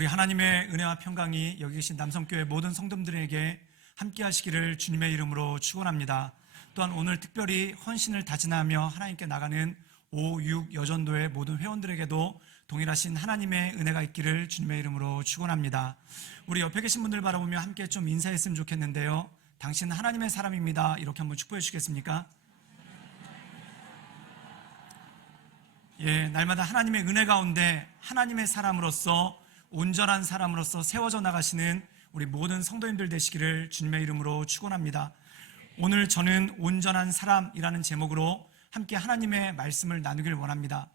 우리 하나님의 은혜와 평강이 여기 계신 남성교회 모든 성도들에게 함께 하시기를 주님의 이름으로 축원합니다. 또한 오늘 특별히 헌신을 다짐하며 하나님께 나가는 5, 6 여전도의 모든 회원들에게도 동일하신 하나님의 은혜가 있기를 주님의 이름으로 축원합니다. 우리 옆에 계신 분들 바라보며 함께 좀 인사했으면 좋겠는데요. 당신은 하나님의 사람입니다. 이렇게 한번 축복해 주시겠습니까? 날마다 하나님의 은혜 가운데 하나님의 사람으로서 온전한 사람으로서 세워져 나가시는 우리 모든 성도님들 되시기를 주님의 이름으로 축원합니다. 오늘 저는 온전한 사람이라는 제목으로 함께 하나님의 말씀을 나누길 원합니다.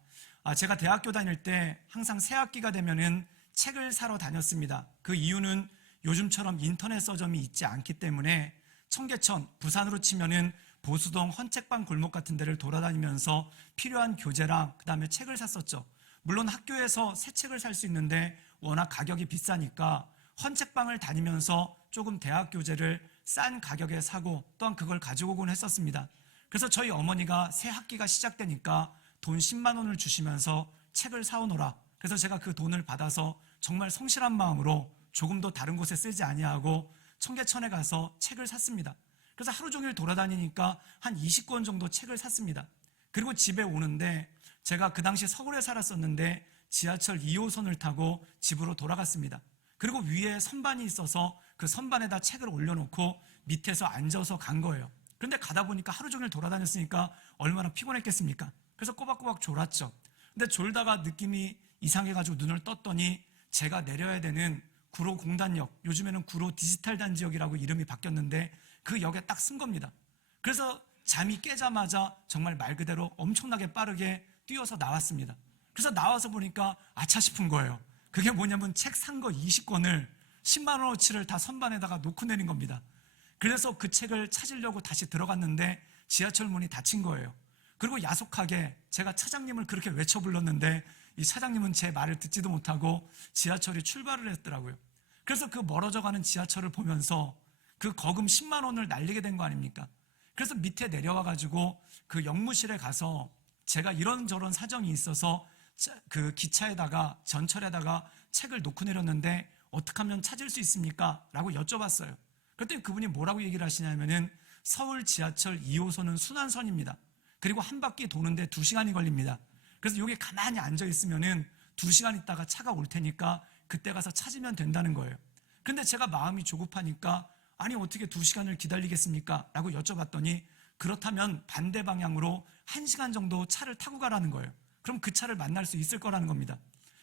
제가 대학교 다닐 때 항상 새 학기가 되면은 책을 사러 다녔습니다. 그 이유는 요즘처럼 인터넷 서점이 있지 않기 때문에 청계천, 부산으로 치면은 보수동 헌책방 골목 같은 데를 돌아다니면서 필요한 교재랑 그 다음에 책을 샀었죠. 물론 학교에서 새 책을 살 수 있는데 워낙 가격이 비싸니까 헌책방을 다니면서 조금 대학 교재를 싼 가격에 사고 또한 그걸 가지고 오곤 했었습니다. 그래서 저희 어머니가 새 학기가 시작되니까 돈 10만 원을 주시면서 책을 사오너라. 그래서 제가 그 돈을 받아서 정말 성실한 마음으로 조금도 다른 곳에 쓰지 아니하고 청계천에 가서 책을 샀습니다. 그래서 하루 종일 돌아다니니까 한 20권 정도 책을 샀습니다. 그리고 집에 오는데 제가 그 당시 서울에 살았었는데 지하철 2호선을 타고 집으로 돌아갔습니다. 그리고 위에 선반이 있어서 그 선반에다 책을 올려놓고 밑에서 앉아서 간 거예요. 그런데 가다 보니까 하루 종일 돌아다녔으니까 얼마나 피곤했겠습니까? 그래서 꼬박꼬박 졸았죠. 근데 졸다가 느낌이 이상해가지고 눈을 떴더니 제가 내려야 되는 구로 공단역, 요즘에는 구로 디지털 단지역이라고 이름이 바뀌었는데 그 역에 딱 쓴 겁니다. 그래서 잠이 깨자마자 정말 말 그대로 엄청나게 빠르게 뛰어서 나왔습니다. 그래서 나와서 보니까 아차 싶은 거예요. 그게 뭐냐면 책 산 거 20권을 10만 원어치를 다 선반에다가 놓고 내린 겁니다. 그래서 그 책을 찾으려고 다시 들어갔는데 지하철 문이 닫힌 거예요. 그리고 야속하게 제가 차장님을 그렇게 외쳐 불렀는데 이 차장님은 제 말을 듣지도 못하고 지하철이 출발을 했더라고요. 그래서 그 멀어져 가는 지하철을 보면서 그 거금 10만 원을 날리게 된 거 아닙니까? 그래서 밑에 내려와가지고 그 역무실에 가서 제가 이런저런 사정이 있어서 그 기차에다가 전철에다가 책을 놓고 내렸는데 어떻게 하면 찾을 수 있습니까? 라고 여쭤봤어요. 그랬더니 그분이 뭐라고 얘기를 하시냐면은 서울 지하철 2호선은 순환선입니다. 그리고 한 바퀴 도는데 2시간이 걸립니다. 그래서 여기 가만히 앉아 있으면은 2시간 있다가 차가 올 테니까 그때 가서 찾으면 된다는 거예요. 근데 제가 마음이 조급하니까 아니 어떻게 2시간을 기다리겠습니까? 라고 여쭤봤더니 그렇다면 반대 방향으로 1시간 정도 차를 타고 가라는 거예요. 그럼 그 차를 만날 수 있을 거라는 겁니다.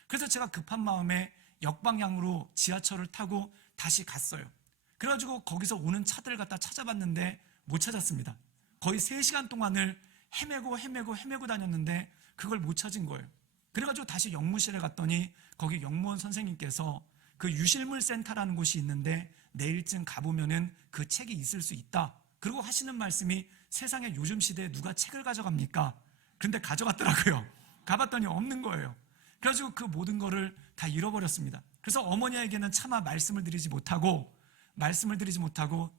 그래서 제가 급한 마음에 역방향으로 지하철을 타고 다시 갔어요. 그래가지고 거기서 오는 차들을 갖다 찾아봤는데 못 찾았습니다. 거의 3시간 동안을 헤매고 다녔는데 그걸 못 찾은 거예요. 그래가지고 다시 역무실에 갔더니 거기 역무원 선생님께서 그 유실물 센터라는 곳이 있는데 내일쯤 가보면은 그 책이 있을 수 있다. 그리고 하시는 말씀이 세상에 요즘 시대에 누가 책을 가져갑니까? 근데 가져갔더라고요. 가봤더니 없는 거예요. 그래가지고 그 모든 거를 다 잃어버렸습니다. 그래서 어머니에게는 차마 말씀을 드리지 못하고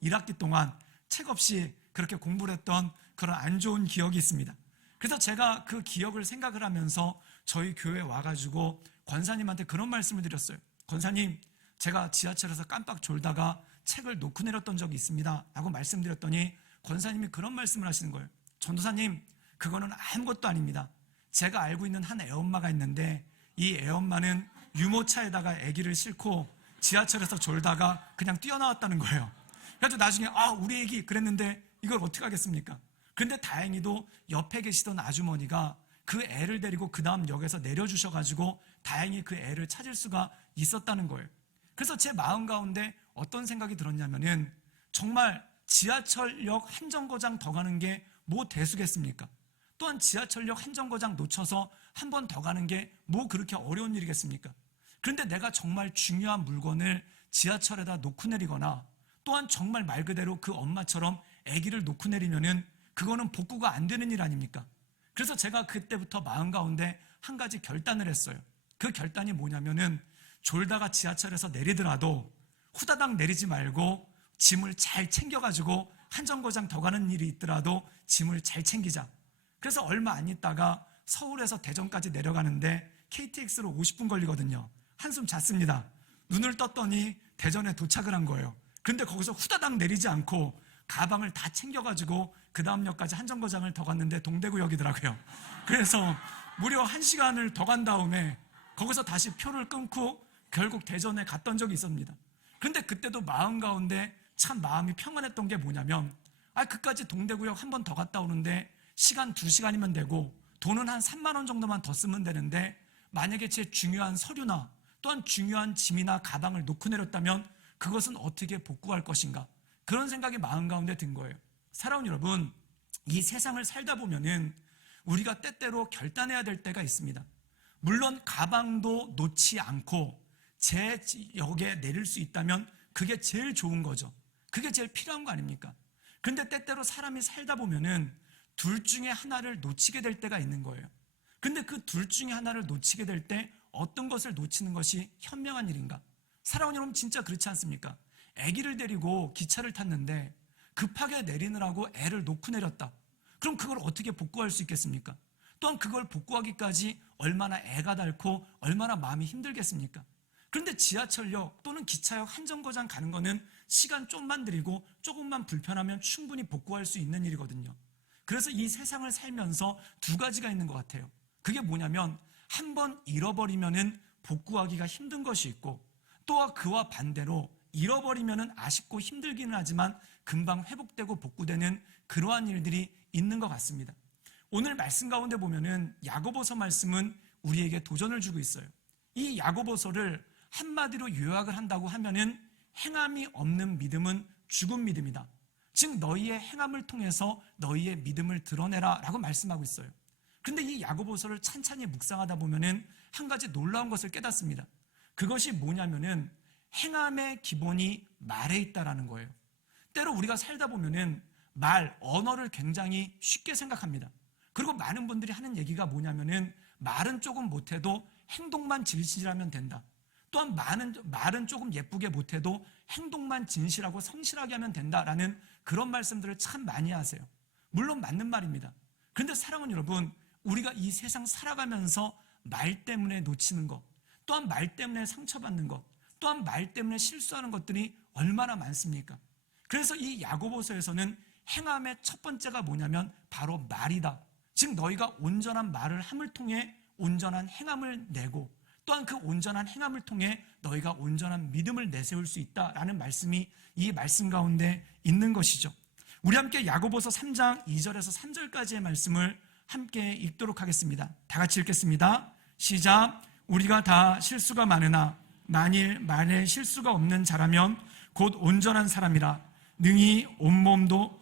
1학기 동안 책 없이 그렇게 공부를 했던 그런 안 좋은 기억이 있습니다. 그래서 제가 그 기억을 생각을 하면서 저희 교회에 와가지고 권사님한테 그런 말씀을 드렸어요. 권사님, 제가 지하철에서 깜빡 졸다가 책을 놓고 내렸던 적이 있습니다 라고 말씀드렸더니 권사님이 그런 말씀을 하시는 거예요. 전도사님, 그거는 아무것도 아닙니다. 제가 알고 있는 한 애엄마가 있는데 이 애엄마는 유모차에다가 아기를 싣고 지하철에서 졸다가 그냥 뛰어나왔다는 거예요. 그래서 나중에 우리 애기 그랬는데 이걸 어떻게 하겠습니까? 근데 다행히도 옆에 계시던 아주머니가 그 애를 데리고 그 다음 역에서 내려주셔가지고 다행히 그 애를 찾을 수가 있었다는 거예요. 그래서 제 마음 가운데 어떤 생각이 들었냐면은 정말 지하철역 한 정거장 더 가는 게 뭐 대수겠습니까? 또한 지하철역 한 정거장 놓쳐서 한 번 더 가는 게 뭐 그렇게 어려운 일이겠습니까? 그런데 내가 정말 중요한 물건을 지하철에다 놓고 내리거나 또한 정말 말 그대로 그 엄마처럼 아기를 놓고 내리면은 그거는 복구가 안 되는 일 아닙니까? 그래서 제가 그때부터 마음 가운데 한 가지 결단을 했어요. 그 결단이 뭐냐면은 졸다가 지하철에서 내리더라도 후다닥 내리지 말고 짐을 잘 챙겨가지고 한 정거장 더 가는 일이 있더라도 짐을 잘 챙기자. 그래서 얼마 안 있다가 서울에서 대전까지 내려가는데 KTX로 50분 걸리거든요. 한숨 잤습니다. 눈을 떴더니 대전에 도착을 한 거예요. 근데 거기서 후다닥 내리지 않고 가방을 다 챙겨가지고 그 다음 역까지 한 정거장을 더 갔는데 동대구역이더라고요. 그래서 무려 1시간을 더 간 다음에 거기서 다시 표를 끊고 결국 대전에 갔던 적이 있습니다. 근데 그때도 마음 가운데 참 마음이 평안했던 게 뭐냐면, 그까지 동대구역 한 번 더 갔다 오는데 시간 2시간이면 되고 돈은 한 3만 원 정도만 더 쓰면 되는데, 만약에 제 중요한 서류나 또한 중요한 짐이나 가방을 놓고 내렸다면 그것은 어떻게 복구할 것인가, 그런 생각이 마음 가운데 든 거예요. 사랑하는 여러분, 이 세상을 살다 보면은 우리가 때때로 결단해야 될 때가 있습니다. 물론 가방도 놓지 않고 제 역에 내릴 수 있다면 그게 제일 좋은 거죠. 그게 제일 필요한 거 아닙니까? 근데 때때로 사람이 살다 보면은 둘 중에 하나를 놓치게 될 때가 있는 거예요. 근데 그 둘 중에 하나를 놓치게 될 때 어떤 것을 놓치는 것이 현명한 일인가? 사랑하는 여러분, 진짜 그렇지 않습니까? 아기를 데리고 기차를 탔는데 급하게 내리느라고 애를 놓고 내렸다. 그럼 그걸 어떻게 복구할 수 있겠습니까? 또한 그걸 복구하기까지 얼마나 애가 닳고 얼마나 마음이 힘들겠습니까? 그런데 지하철역 또는 기차역 한 정거장 가는 거는 시간 좀만 들이고 조금만 불편하면 충분히 복구할 수 있는 일이거든요. 그래서 이 세상을 살면서 두 가지가 있는 것 같아요. 그게 뭐냐면, 한 번 잃어버리면은 복구하기가 힘든 것이 있고, 또 그와 반대로 잃어버리면은 아쉽고 힘들기는 하지만 금방 회복되고 복구되는 그러한 일들이 있는 것 같습니다. 오늘 말씀 가운데 보면은 야고보서 말씀은 우리에게 도전을 주고 있어요. 이 야고보서를 한마디로 요약을 한다고 하면은 행함이 없는 믿음은 죽은 믿음이다. 즉 너희의 행함을 통해서 너희의 믿음을 드러내라 라고 말씀하고 있어요. 그런데 이 야고보서를 찬찬히 묵상하다 보면은 한 가지 놀라운 것을 깨닫습니다. 그것이 뭐냐면은 행함의 기본이 말에 있다라는 거예요. 때로 우리가 살다 보면은 언어를 굉장히 쉽게 생각합니다. 그리고 많은 분들이 하는 얘기가 뭐냐면은 말은 조금 못해도 행동만 진실하면 된다. 또한 말은 조금 예쁘게 못해도 행동만 진실하고 성실하게 하면 된다라는 그런 말씀들을 참 많이 하세요. 물론 맞는 말입니다. 그런데 사랑하는 여러분, 우리가 이 세상 살아가면서 말 때문에 놓치는 것, 또한 말 때문에 상처받는 것, 또한 말 때문에 실수하는 것들이 얼마나 많습니까? 그래서 이 야고보서에서는 행함의 첫 번째가 뭐냐면 바로 말이다. 즉 너희가 온전한 말을 함을 통해 온전한 행함을 내고, 또한 그 온전한 행함을 통해 너희가 온전한 믿음을 내세울 수 있다라는 말씀이 이 말씀 가운데 있는 것이죠. 우리 함께 야고보서 3장 2절에서 3절까지의 말씀을 함께 읽도록 하겠습니다. 다 같이 읽겠습니다. 시작. 우리가 다 실수가 많으나 만일 말에 실수가 없는 자라면 곧 온전한 사람이라 능히 온몸도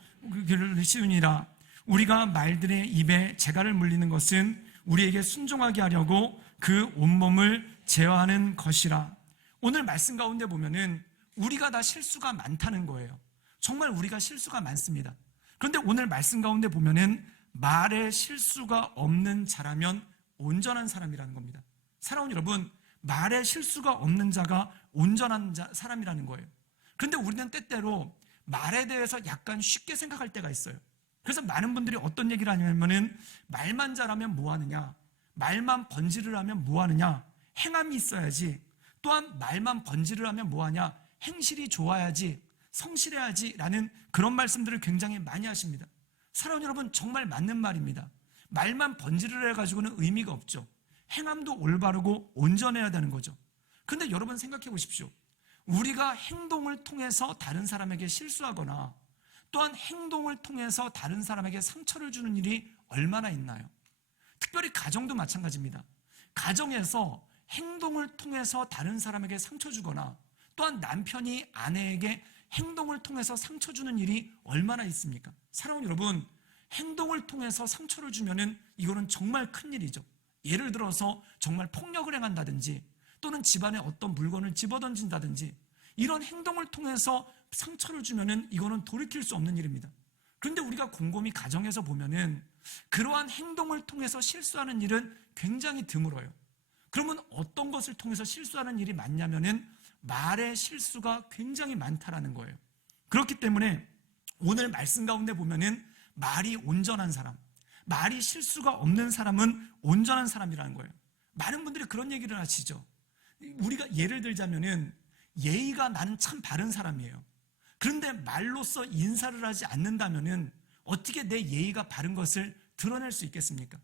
그를 씌우니라. 우리가 말들의 입에 재갈을 물리는 것은 우리에게 순종하게 하려고 그 온몸을 제어하는 것이라. 오늘 말씀 가운데 보면은 우리가 다 실수가 많다는 거예요. 정말 우리가 실수가 많습니다. 그런데 오늘 말씀 가운데 보면은 말에 실수가 없는 자라면 온전한 사람이라는 겁니다. 사랑하는 여러분, 말에 실수가 없는 자가 온전한 사람이라는 거예요. 그런데 우리는 때때로 말에 대해서 약간 쉽게 생각할 때가 있어요. 그래서 많은 분들이 어떤 얘기를 하냐면은 말만 잘하면 뭐 하느냐, 말만 번지를 하면 뭐 하느냐, 행함이 있어야지, 또한 말만 번지를 하면 뭐 하냐, 행실이 좋아야지, 성실해야지 라는 그런 말씀들을 굉장히 많이 하십니다. 사랑하는 여러분, 정말 맞는 말입니다. 말만 번지를 해가지고는 의미가 없죠. 행함도 올바르고 온전해야 되는 거죠. 그런데 여러분 생각해 보십시오. 우리가 행동을 통해서 다른 사람에게 실수하거나 또한 행동을 통해서 다른 사람에게 상처를 주는 일이 얼마나 있나요? 특별히 가정도 마찬가지입니다. 가정에서 행동을 통해서 다른 사람에게 상처 주거나 또한 남편이 아내에게 행동을 통해서 상처 주는 일이 얼마나 있습니까? 사랑하는 여러분, 행동을 통해서 상처를 주면은 이거는 정말 큰일이죠. 예를 들어서 정말 폭력을 행한다든지 또는 집안에 어떤 물건을 집어던진다든지 이런 행동을 통해서 상처를 주면은 이거는 돌이킬 수 없는 일입니다. 그런데 우리가 곰곰이 가정에서 보면은 그러한 행동을 통해서 실수하는 일은 굉장히 드물어요. 그러면 어떤 것을 통해서 실수하는 일이 많냐면은 말의 실수가 굉장히 많다라는 거예요. 그렇기 때문에 오늘 말씀 가운데 보면은 말이 온전한 사람, 말이 실수가 없는 사람은 온전한 사람이라는 거예요. 많은 분들이 그런 얘기를 하시죠. 우리가 예를 들자면은 예의가 나는 참 바른 사람이에요. 그런데 말로써 인사를 하지 않는다면은 어떻게 내 예의가 바른 것을 드러낼 수 있겠습니까?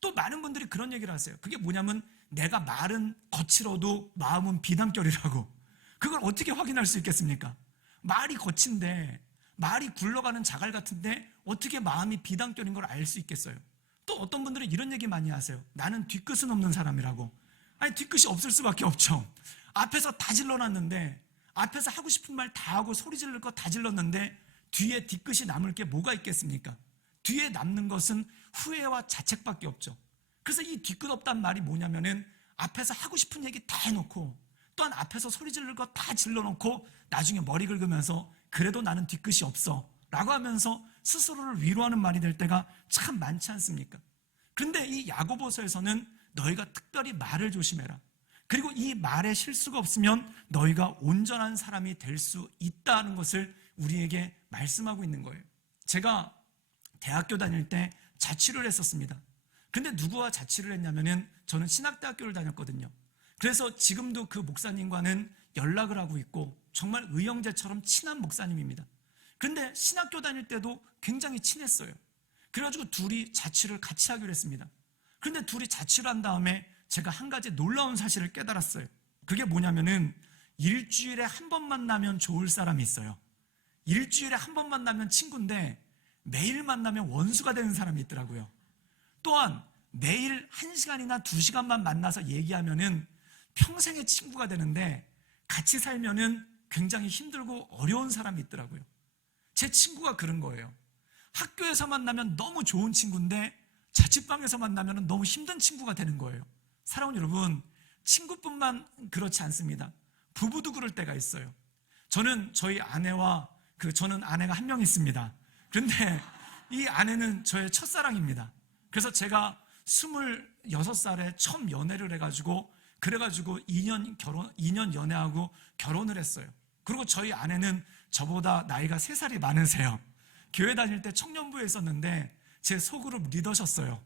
또 많은 분들이 그런 얘기를 하세요. 그게 뭐냐면 내가 말은 거칠어도 마음은 비단결이라고. 그걸 어떻게 확인할 수 있겠습니까? 말이 거친데, 말이 굴러가는 자갈 같은데 어떻게 마음이 비단결인 걸 알 수 있겠어요? 또 어떤 분들은 이런 얘기 많이 하세요. 나는 뒤끝은 없는 사람이라고. 아니, 뒤끝이 없을 수밖에 없죠. 앞에서 다 질러놨는데, 앞에서 하고 싶은 말 다 하고 소리 지를 거 다 질렀는데 뒤에 뒤끝이 남을 게 뭐가 있겠습니까? 뒤에 남는 것은 후회와 자책밖에 없죠. 그래서 이 뒤끝 없다는 말이 뭐냐면은 앞에서 하고 싶은 얘기 다 해놓고 또한 앞에서 소리 지를 거 다 질러놓고 나중에 머리 긁으면서 그래도 나는 뒤끝이 없어 라고 하면서 스스로를 위로하는 말이 될 때가 참 많지 않습니까? 그런데 이 야고보서에서는 너희가 특별히 말을 조심해라. 그리고 이 말에 실수가 없으면 너희가 온전한 사람이 될 수 있다는 것을 우리에게 말씀하고 있는 거예요. 제가 대학교 다닐 때 자취를 했었습니다. 근데 누구와 자취를 했냐면은 저는 신학대학교를 다녔거든요. 그래서 지금도 그 목사님과는 연락을 하고 있고 정말 의형제처럼 친한 목사님입니다. 근데 신학교 다닐 때도 굉장히 친했어요. 그래가지고 둘이 자취를 같이 하기로 했습니다. 근데 둘이 자취를 한 다음에 제가 한 가지 놀라운 사실을 깨달았어요. 그게 뭐냐면은 일주일에 한 번 만나면 좋을 사람이 있어요. 일주일에 한 번 만나면 친구인데 매일 만나면 원수가 되는 사람이 있더라고요. 또한 매일 1시간이나 2시간만 만나서 얘기하면은 평생의 친구가 되는데 같이 살면은 굉장히 힘들고 어려운 사람이 있더라고요. 제 친구가 그런 거예요. 학교에서 만나면 너무 좋은 친구인데 자취방에서 만나면 너무 힘든 친구가 되는 거예요. 사랑하는 여러분, 친구뿐만 그렇지 않습니다. 부부도 그럴 때가 있어요. 저는 저희 아내와 저는 아내가 한 명 있습니다. 그런데 이 아내는 저의 첫사랑입니다. 그래서 제가 26살에 처음 연애를 해가지고 그래가지고 2년 연애하고 결혼을 했어요. 그리고 저희 아내는 저보다 나이가 3살이 많으세요. 교회 다닐 때 청년부에 있었는데 제 소그룹 리더셨어요.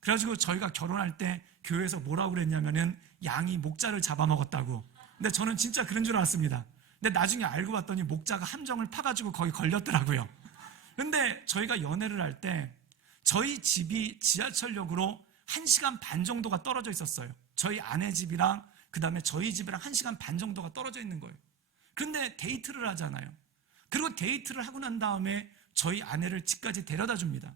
그래가지고 저희가 결혼할 때 교회에서 뭐라고 그랬냐면은 양이 목자를 잡아먹었다고. 근데 저는 진짜 그런 줄 알았습니다. 근데 나중에 알고 봤더니 목자가 함정을 파가지고 거기 걸렸더라고요. 근데 저희가 연애를 할 때 저희 집이 지하철역으로 1시간 반 정도가 떨어져 있었어요. 저희 아내 집이랑 그 다음에 저희 집이랑 1시간 반 정도가 떨어져 있는 거예요. 근데 데이트를 하잖아요. 그리고 데이트를 하고 난 다음에 저희 아내를 집까지 데려다 줍니다.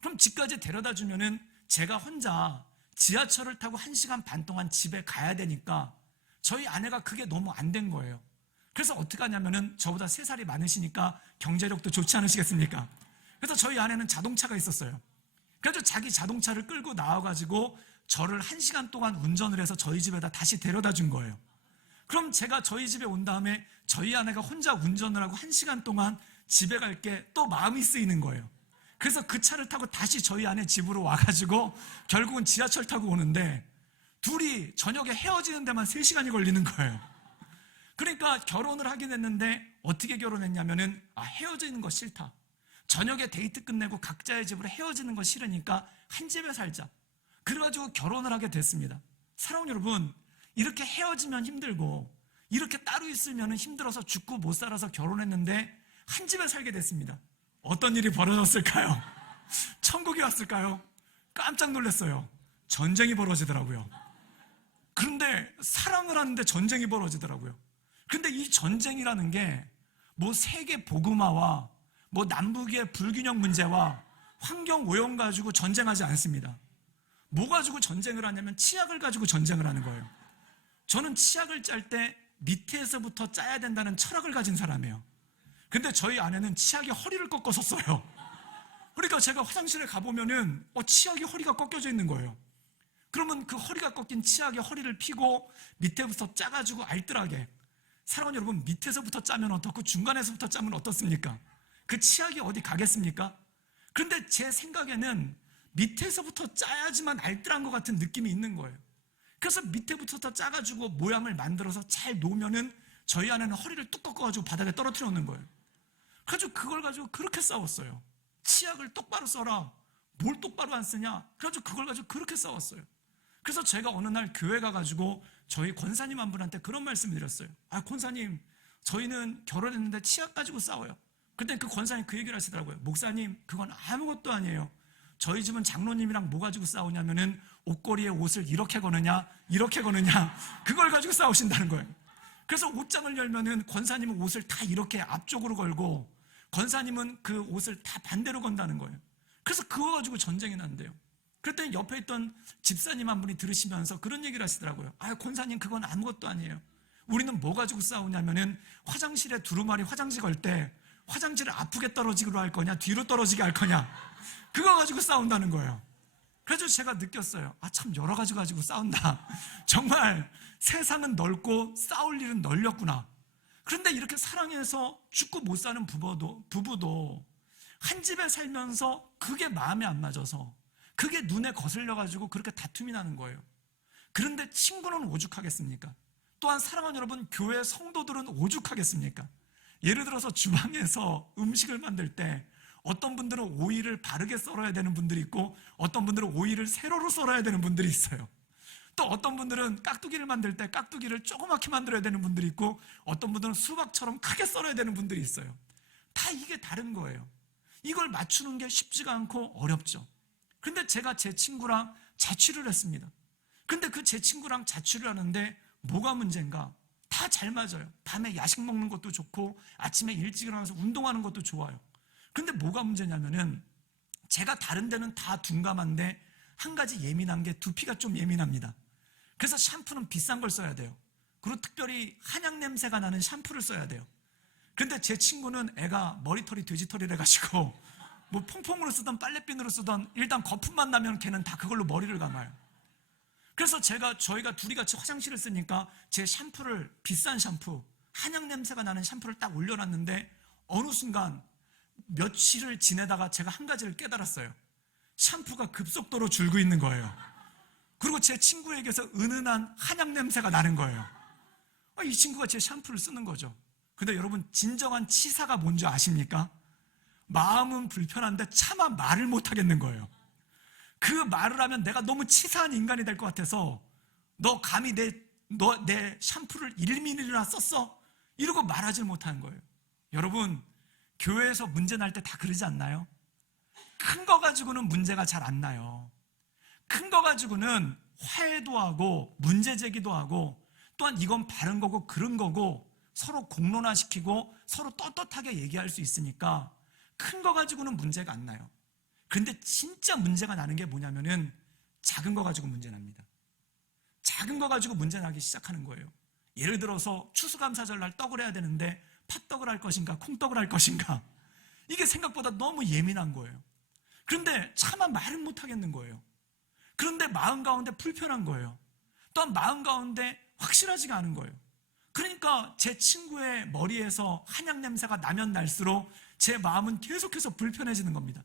그럼 집까지 데려다 주면은 제가 혼자 지하철을 타고 1시간 반 동안 집에 가야 되니까 저희 아내가 그게 너무 안 된 거예요. 그래서 어떻게 하냐면은 저보다 3살이 많으시니까 경제력도 좋지 않으시겠습니까? 그래서 저희 아내는 자동차가 있었어요. 그래서 자기 자동차를 끌고 나와가지고 저를 1시간 동안 운전을 해서 저희 집에다 다시 데려다 준 거예요. 그럼 제가 저희 집에 온 다음에 저희 아내가 혼자 운전을 하고 1시간 동안 집에 갈 게 또 마음이 쓰이는 거예요. 그래서 그 차를 타고 다시 저희 아내 집으로 와가지고 결국은 지하철 타고 오는데 둘이 저녁에 헤어지는 데만 3시간이 걸리는 거예요. 그러니까 결혼을 하긴 했는데 어떻게 결혼했냐면은 헤어지는 거 싫다. 저녁에 데이트 끝내고 각자의 집으로 헤어지는 거 싫으니까 한 집에 살자. 그래가지고 결혼을 하게 됐습니다. 사랑하는 여러분, 이렇게 헤어지면 힘들고 이렇게 따로 있으면 힘들어서 죽고 못 살아서 결혼했는데 한 집에 살게 됐습니다. 어떤 일이 벌어졌을까요? 천국이 왔을까요? 깜짝 놀랐어요. 전쟁이 벌어지더라고요. 그런데 사랑을 하는데 전쟁이 벌어지더라고요. 근데 이 전쟁이라는 게 뭐 세계 복음화와 뭐 남북의 불균형 문제와 환경 오염 가지고 전쟁하지 않습니다. 뭐 가지고 전쟁을 하냐면 치약을 가지고 전쟁을 하는 거예요. 저는 치약을 짤 때 밑에서부터 짜야 된다는 철학을 가진 사람이에요. 근데 저희 아내는 치약이 허리를 꺾어서 써요. 그러니까 제가 화장실에 가보면은 치약이 허리가 꺾여져 있는 거예요. 그러면 그 허리가 꺾인 치약의 허리를 펴고 밑에부터 짜가지고 알뜰하게. 사랑하는 여러분, 밑에서부터 짜면 어떻고 중간에서부터 짜면 어떻습니까? 그 치약이 어디 가겠습니까? 그런데 제 생각에는 밑에서부터 짜야지만 알뜰한 것 같은 느낌이 있는 거예요. 그래서 밑에부터 짜가지고 모양을 만들어서 잘 놓으면은 저희 아내는 허리를 뚝 꺾어가지고 바닥에 떨어뜨려 놓는 거예요. 그래가지고 그걸 가지고 그렇게 싸웠어요. 치약을 똑바로 써라. 뭘 똑바로 안 쓰냐? 그래가지고 그걸 가지고 그렇게 싸웠어요. 그래서 제가 어느 날 교회 가가지고 저희 권사님 한 분한테 그런 말씀을 드렸어요. 아, 권사님, 저희는 결혼했는데 치약 가지고 싸워요. 그때 그 권사님 그 얘기를 하시더라고요. 목사님, 그건 아무것도 아니에요. 저희 집은 장로님이랑 뭐 가지고 싸우냐면은 옷걸이에 옷을 이렇게 거느냐 이렇게 거느냐 그걸 가지고 싸우신다는 거예요. 그래서 옷장을 열면은 권사님은 옷을 다 이렇게 앞쪽으로 걸고 권사님은 그 옷을 다 반대로 건다는 거예요. 그래서 그거 가지고 전쟁이 난대요. 그랬더니 옆에 있던 집사님 한 분이 들으시면서 그런 얘기를 하시더라고요. 아, 권사님, 그건 아무것도 아니에요. 우리는 뭐 가지고 싸우냐면은 화장실에 두루마리 화장지 걸 때 화장지를 아프게 떨어지기로 할 거냐 뒤로 떨어지게 할 거냐 그거 가지고 싸운다는 거예요. 그래서 제가 느꼈어요. 아, 참 여러 가지 가지고 싸운다. 정말 세상은 넓고 싸울 일은 널렸구나. 그런데 이렇게 사랑해서 죽고 못 사는 부부도 한 집에 살면서 그게 마음에 안 맞아서 그게 눈에 거슬려가지고 그렇게 다툼이 나는 거예요. 그런데 친구는 오죽하겠습니까? 또한 사랑하는 여러분, 교회 성도들은 오죽하겠습니까? 예를 들어서 주방에서 음식을 만들 때 어떤 분들은 오이를 바르게 썰어야 되는 분들이 있고 어떤 분들은 오이를 세로로 썰어야 되는 분들이 있어요. 또 어떤 분들은 깍두기를 만들 때 깍두기를 조그맣게 만들어야 되는 분들이 있고 어떤 분들은 수박처럼 크게 썰어야 되는 분들이 있어요. 다 이게 다른 거예요. 이걸 맞추는 게 쉽지가 않고 어렵죠. 근데 제가 제 친구랑 자취를 했습니다. 근데 그 제 친구랑 자취를 하는데 뭐가 문제인가? 다 잘 맞아요. 밤에 야식 먹는 것도 좋고 아침에 일찍 일어나서 운동하는 것도 좋아요. 근데 뭐가 문제냐면은 제가 다른 데는 다 둔감한데 한 가지 예민한 게 두피가 좀 예민합니다. 그래서 샴푸는 비싼 걸 써야 돼요. 그리고 특별히 한약 냄새가 나는 샴푸를 써야 돼요. 근데 제 친구는 애가 머리털이 돼지털이라 가지고 뭐 퐁퐁으로 쓰던 빨래비누로 쓰던 일단 거품만 나면 걔는 다 그걸로 머리를 감아요. 그래서 저희가 둘이 같이 화장실을 쓰니까 제 샴푸를 비싼 샴푸, 한약 냄새가 나는 샴푸를 딱 올려놨는데 어느 순간 며칠을 지내다가 제가 한 가지를 깨달았어요. 샴푸가 급속도로 줄고 있는 거예요. 그리고 제 친구에게서 은은한 한약 냄새가 나는 거예요. 이 친구가 제 샴푸를 쓰는 거죠. 근데 여러분, 진정한 치사가 뭔지 아십니까? 마음은 불편한데 차마 말을 못 하겠는 거예요. 그 말을 하면 내가 너무 치사한 인간이 될 것 같아서 너 감히 내 샴푸를 1mm나 썼어? 이러고 말하지 못하는 거예요. 여러분, 교회에서 문제 날 때 다 그러지 않나요? 큰 거 가지고는 문제가 잘 안 나요. 큰 거 가지고는 화해도 하고 문제 제기도 하고 또한 이건 바른 거고 그른 거고 서로 공론화시키고 서로 떳떳하게 얘기할 수 있으니까 큰 거 가지고는 문제가 안 나요. 그런데 진짜 문제가 나는 게 뭐냐면은 작은 거 가지고 문제 납니다. 작은 거 가지고 문제 나기 시작하는 거예요. 예를 들어서 추수감사절 날 떡을 해야 되는데 팥떡을 할 것인가 콩떡을 할 것인가 이게 생각보다 너무 예민한 거예요. 그런데 차마 말은 못 하겠는 거예요. 그런데 마음 가운데 불편한 거예요. 또한 마음 가운데 확실하지가 않은 거예요. 그러니까 제 친구의 머리에서 한약 냄새가 나면 날수록 제 마음은 계속해서 불편해지는 겁니다.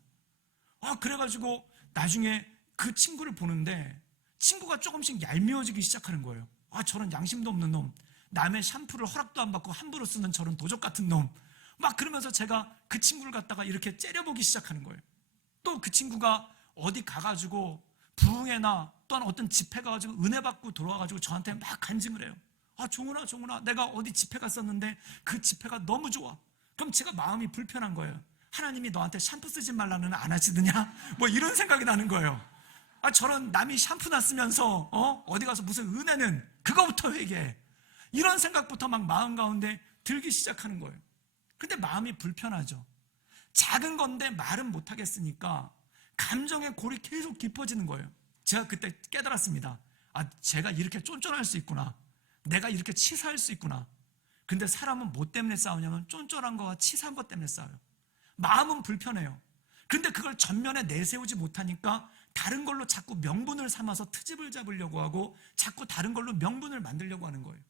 그래가지고 나중에 그 친구를 보는데 친구가 조금씩 얄미워지기 시작하는 거예요. 저런 양심도 없는 놈, 남의 샴푸를 허락도 안 받고 함부로 쓰는 저런 도적 같은 놈, 막 그러면서 제가 그 친구를 갖다가 이렇게 째려보기 시작하는 거예요. 또 그 친구가 어디 가가지고 부흥회나 또한 어떤 집회 가가지고 은혜 받고 돌아와가지고 저한테 막 간증을 해요. 종훈아, 내가 어디 집회 갔었는데 그 집회가 너무 좋아. 그럼 제가 마음이 불편한 거예요. 하나님이 너한테 샴푸 쓰지 말라는 안 하시더냐? 뭐 이런 생각이 나는 거예요. 저런 남이 샴푸나 쓰면서 어디 가서 무슨 은혜는 그거부터 회개해. 이런 생각부터 막 마음 가운데 들기 시작하는 거예요. 근데 마음이 불편하죠. 작은 건데 말은 못 하겠으니까 감정의 골이 계속 깊어지는 거예요. 제가 그때 깨달았습니다. 제가 이렇게 쫀쫀할 수 있구나. 내가 이렇게 치사할 수 있구나. 근데 사람은 뭐 때문에 싸우냐면 쫀쫀한 거와 치사한 것 때문에 싸워요. 마음은 불편해요. 근데 그걸 전면에 내세우지 못하니까 다른 걸로 자꾸 명분을 삼아서 트집을 잡으려고 하고 자꾸 다른 걸로 명분을 만들려고 하는 거예요.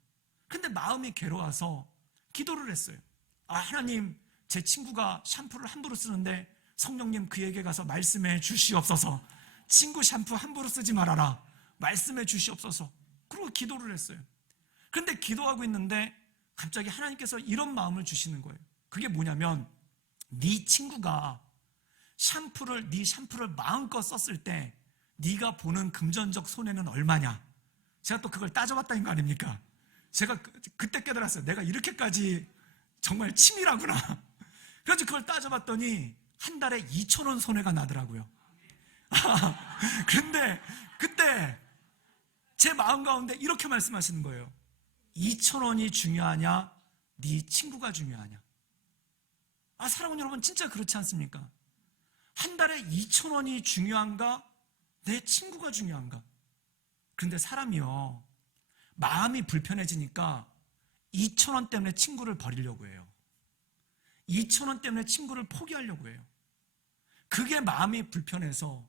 근데 마음이 괴로워서 기도를 했어요. 하나님, 제 친구가 샴푸를 함부로 쓰는데 성령님 그에게 가서 말씀해 주시옵소서. 친구 샴푸 함부로 쓰지 말아라. 말씀해 주시옵소서. 그리고 기도를 했어요. 근데 기도하고 있는데 갑자기 하나님께서 이런 마음을 주시는 거예요. 그게 뭐냐면 네 친구가 네 샴푸를 마음껏 썼을 때 네가 보는 금전적 손해는 얼마냐? 제가 또 그걸 따져봤다는 거 아닙니까? 제가 그때 깨달았어요. 내가 이렇게까지 정말 치밀하구나. 그래서 그걸 따져봤더니 한 달에 2,000원 손해가 나더라고요. 그런데 그때 제 마음 가운데 이렇게 말씀하시는 거예요. 2,000원이 중요하냐? 네 친구가 중요하냐? 사랑하는 여러분, 진짜 그렇지 않습니까? 한 달에 2,000원이 중요한가? 내 친구가 중요한가? 그런데 사람이요, 마음이 불편해지니까 2,000원 때문에 친구를 버리려고 해요. 2,000원 때문에 친구를 포기하려고 해요. 그게 마음이 불편해서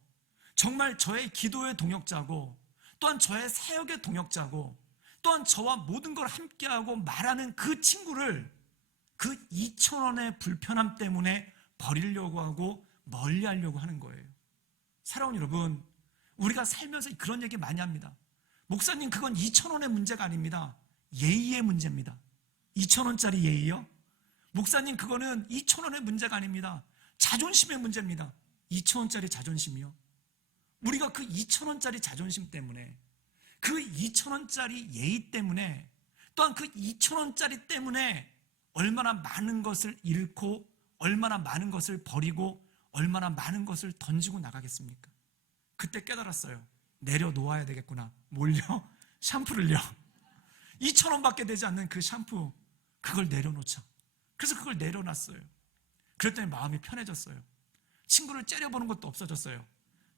정말 저의 기도의 동역자고, 또한 저의 사역의 동역자고, 또한 저와 모든 걸 함께하고 말하는 그 친구를 그 2,000원의 불편함 때문에 버리려고 하고 멀리하려고 하는 거예요. 사랑하는 여러분, 우리가 살면서 그런 얘기 많이 합니다. 목사님, 그건 2,000원의 문제가 아닙니다. 예의의 문제입니다. 2,000원짜리 예의요? 목사님, 그거는 2,000원의 문제가 아닙니다. 자존심의 문제입니다. 2,000원짜리 자존심이요? 우리가 그 2,000원짜리 자존심 때문에, 그 2,000원짜리 예의 때문에, 또한 그 2,000원짜리 때문에 얼마나 많은 것을 잃고, 얼마나 많은 것을 버리고, 얼마나 많은 것을 던지고 나가겠습니까? 그때 깨달았어요. 내려놓아야 되겠구나. 뭘요? 샴푸를요. 2,000원밖에 되지 않는 그 샴푸, 그걸 내려놓자. 그래서 그걸 내려놨어요. 그랬더니 마음이 편해졌어요. 친구를 째려보는 것도 없어졌어요.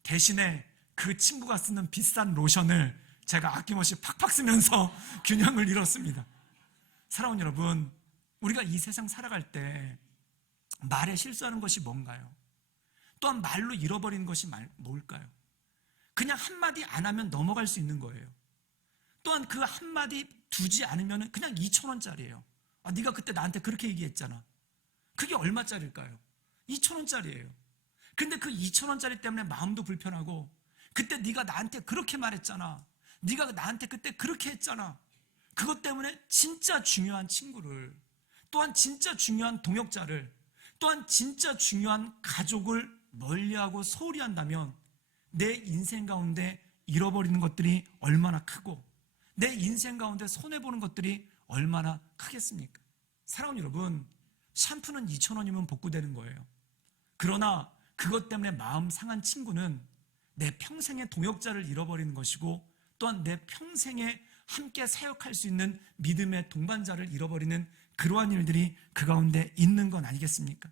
대신에 그 친구가 쓰는 비싼 로션을 제가 아낌없이 팍팍 쓰면서 균형을 잃었습니다. 사랑하는 여러분, 우리가 이 세상 살아갈 때 말에 실수하는 것이 뭔가요? 또한 말로 잃어버리는 것이 뭘까요? 그냥 한마디 안 하면 넘어갈 수 있는 거예요. 또한 그 한마디 두지 않으면 그냥 2,000원짜리예요. 네가 그때 나한테 그렇게 얘기했잖아. 그게 얼마짜리일까요? 2,000원짜리예요. 근데 그 2,000원짜리 때문에 마음도 불편하고, 그때 네가 나한테 그렇게 말했잖아. 네가 나한테 그때 그렇게 했잖아. 그것 때문에 진짜 중요한 친구를, 또한 진짜 중요한 동역자를, 또한 진짜 중요한 가족을 멀리하고 소홀히 한다면 내 인생 가운데 잃어버리는 것들이 얼마나 크고, 내 인생 가운데 손해보는 것들이 얼마나 크겠습니까? 사랑하는 여러분, 샴푸는 2,000원이면 복구되는 거예요. 그러나 그것 때문에 마음 상한 친구는 내 평생의 동역자를 잃어버리는 것이고, 또한 내 평생에 함께 사역할 수 있는 믿음의 동반자를 잃어버리는 그러한 일들이 그 가운데 있는 건 아니겠습니까?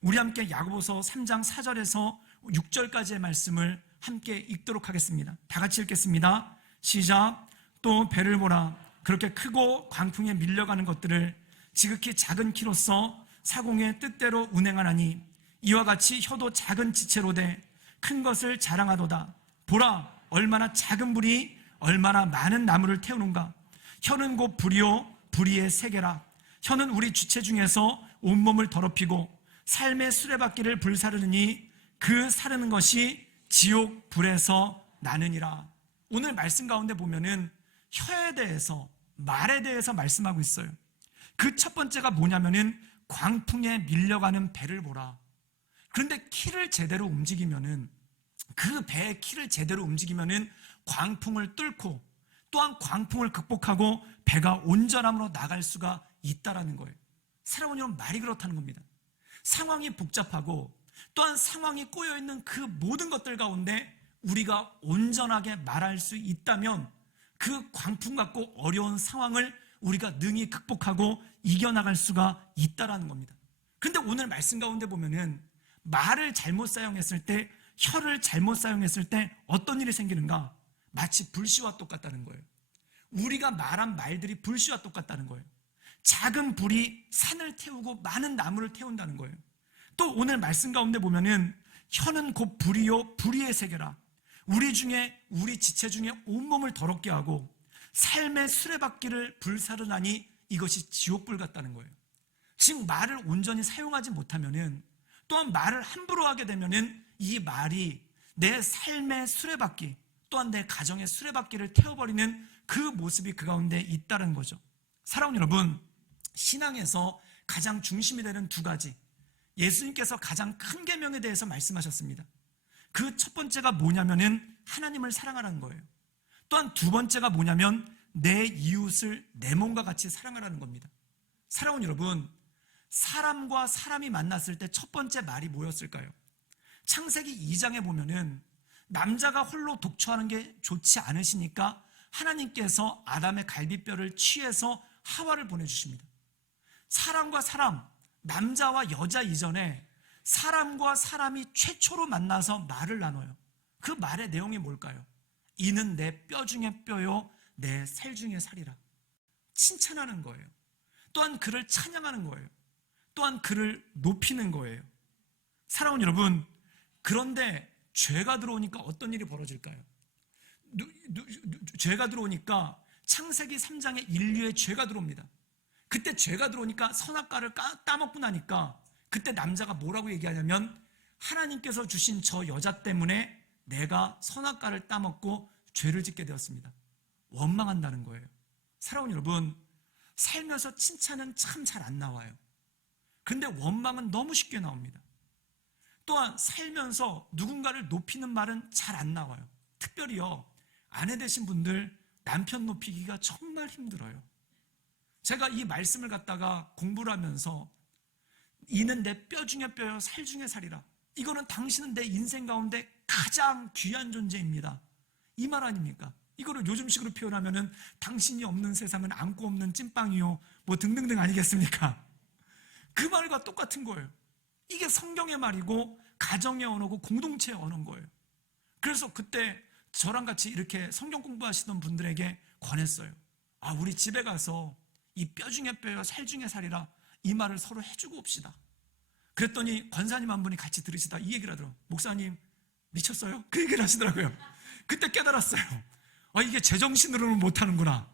우리 함께 야고보서 3장 4절에서 6절까지의 말씀을 함께 읽도록 하겠습니다. 다 같이 읽겠습니다. 시작. 또 배를 보라. 그렇게 크고 광풍에 밀려가는 것들을 지극히 작은 키로서 사공의 뜻대로 운행하나니, 이와 같이 혀도 작은 지체로 돼 큰 것을 자랑하도다. 보라, 얼마나 작은 불이 얼마나 많은 나무를 태우는가. 혀는 곧 불이요 불의의 세계라. 혀는 우리 주체 중에서 온몸을 더럽히고 삶의 수레바퀴를 불사르느니 그 사르는 것이 지옥 불에서 나느니라. 오늘 말씀 가운데 보면은 혀에 대해서, 말에 대해서 말씀하고 있어요. 그 첫 번째가 뭐냐면은 광풍에 밀려가는 배를 보라. 그런데 키를 제대로 움직이면은, 그 배의 키를 제대로 움직이면은 광풍을 뚫고, 또한 광풍을 극복하고 배가 온전함으로 나갈 수가 있다라는 거예요. 사랑하는 여러분, 말이 그렇다는 겁니다. 상황이 복잡하고, 또한 상황이 꼬여있는 그 모든 것들 가운데 우리가 온전하게 말할 수 있다면 그 광풍 같고 어려운 상황을 우리가 능히 극복하고 이겨나갈 수가 있다라는 겁니다. 그런데 오늘 말씀 가운데 보면은 말을 잘못 사용했을 때, 혀를 잘못 사용했을 때 어떤 일이 생기는가? 마치 불씨와 똑같다는 거예요. 우리가 말한 말들이 불씨와 똑같다는 거예요. 작은 불이 산을 태우고 많은 나무를 태운다는 거예요. 또 오늘 말씀 가운데 보면은 혀는 곧 불이요 불의의 세계라. 우리 지체 중에 온몸을 더럽게 하고 삶의 수레바퀴를 불사르나니 이것이 지옥불 같다는 거예요. 지금 말을 온전히 사용하지 못하면은, 또한 말을 함부로 하게 되면은 이 말이 내 삶의 수레바퀴, 또한 내 가정의 수레바퀴를 태워버리는 그 모습이 그 가운데 있다는 거죠. 사랑하는 여러분, 신앙에서 가장 중심이 되는 두 가지, 예수님께서 가장 큰 계명에 대해서 말씀하셨습니다. 그 첫 번째가 뭐냐면은 하나님을 사랑하라는 거예요. 또한 두 번째가 뭐냐면 내 이웃을 내 몸과 같이 사랑하라는 겁니다. 사랑하는 여러분, 사람과 사람이 만났을 때 첫 번째 말이 뭐였을까요? 창세기 2장에 보면은 남자가 홀로 독처하는 게 좋지 않으시니까 하나님께서 아담의 갈비뼈를 취해서 하와를 보내주십니다. 사람과 사람, 남자와 여자 이전에 사람과 사람이 최초로 만나서 말을 나눠요. 그 말의 내용이 뭘까요? 이는 내 뼈 중에 뼈요 내 살 중에 살이라. 칭찬하는 거예요. 또한 그를 찬양하는 거예요. 또한 그를 높이는 거예요. 사랑하는 여러분, 그런데 죄가 들어오니까 어떤 일이 벌어질까요? 죄가 들어오니까 창세기 3장에 인류의 죄가 들어옵니다. 그때 죄가 들어오니까 선악과를 따먹고 나니까 그때 남자가 뭐라고 얘기하냐면 하나님께서 주신 저 여자 때문에 내가 선악과를 따먹고 죄를 짓게 되었습니다. 원망한다는 거예요. 사랑하는 여러분, 살면서 칭찬은 참 잘 안 나와요. 근데 원망은 너무 쉽게 나옵니다. 또한 살면서 누군가를 높이는 말은 잘 안 나와요. 특별히요, 아내 되신 분들 남편 높이기가 정말 힘들어요. 제가 이 말씀을 갖다가 공부를 하면서 이는 내 뼈 중에 뼈요 살 중에 살이라, 이거는 당신은 내 인생 가운데 가장 귀한 존재입니다, 이 말 아닙니까? 이거를 요즘식으로 표현하면은 당신이 없는 세상은 안고 없는 찐빵이요 뭐 등등등 아니겠습니까? 그 말과 똑같은 거예요. 이게 성경의 말이고 가정의 언어고 공동체의 언어인 거예요. 그래서 그때 저랑 같이 이렇게 성경 공부하시던 분들에게 권했어요. 아, 우리 집에 가서 이 뼈 중에 뼈요 살 중에 살이라, 이 말을 서로 해주고 옵시다. 그랬더니 권사님 한 분이 같이 들으시다 이 얘기를 하더라고요. 목사님 미쳤어요? 그 얘기를 하시더라고요. 그때 깨달았어요. 아, 이게 제정신으로는 못하는구나.